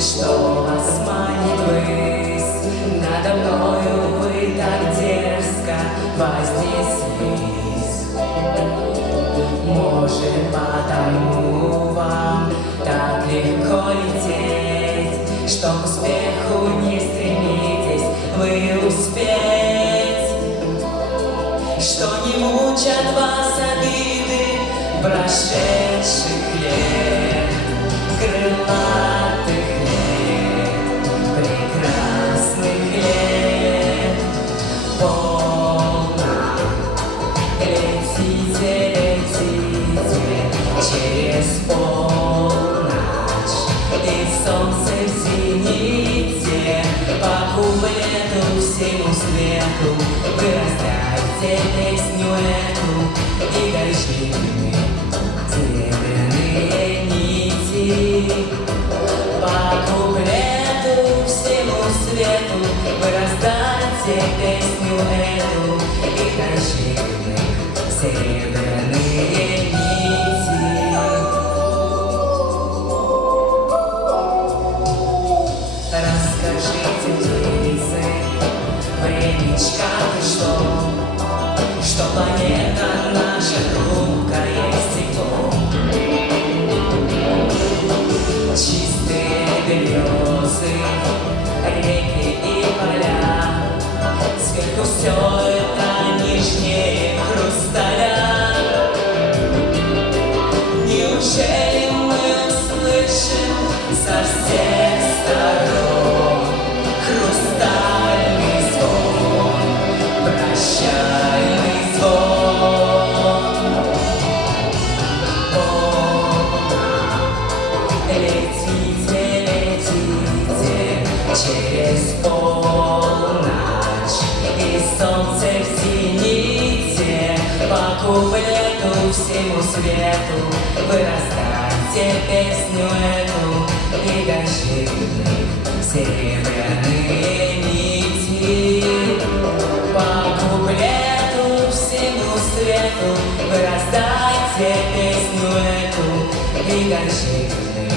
что вас манит ввысь. Надо мною вы так дерзко вознеслись. Может, потому вам так легко лететь, что к успеху не стремитесь вы успеть, что не мучат вас обиды прошедших лет, крылатых лет, прекрасных лет. Полно летите, летите через полночь, и солнце в зените по куплету всему свету вы раздайте песню эту, и дождливые серебряные нити. По куплету всему свету вы раздайте песню эту, и дождливые серебряные нити. Расскажите, птицы, времечка ты что планета наша хрупкое стекло. Чистые березы, реки и поля, сверху все это нежнее хрусталя. Неужели мы услышим со всех сторон хрустальный звон, прощальный звон? Летите, летите через полночь, и солнце в зените по куплету всему свету вы раздайте песню эту, и дождливые серебряные нити. По куплету всему свету вы раздайте песню эту, и дождливые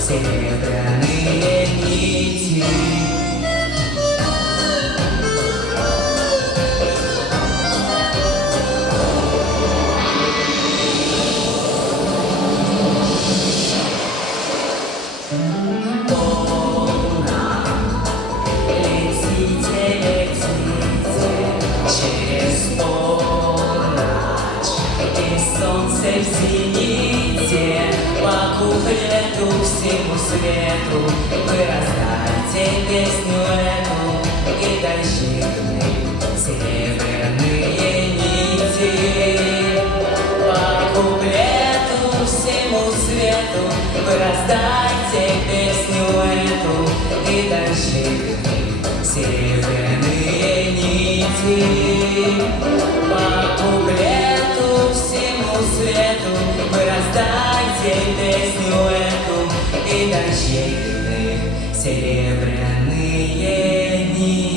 серебряные нити. Через полночь, и солнце в зените по куплету всему свету вы раздайте песню эту, и дождливые серебряные нити. По куплету всему свету вы раздайте песню эту, и дождливые серебряные нити. По куплету всему свету вы раздайте песню эту, и дождливые серебряные нити.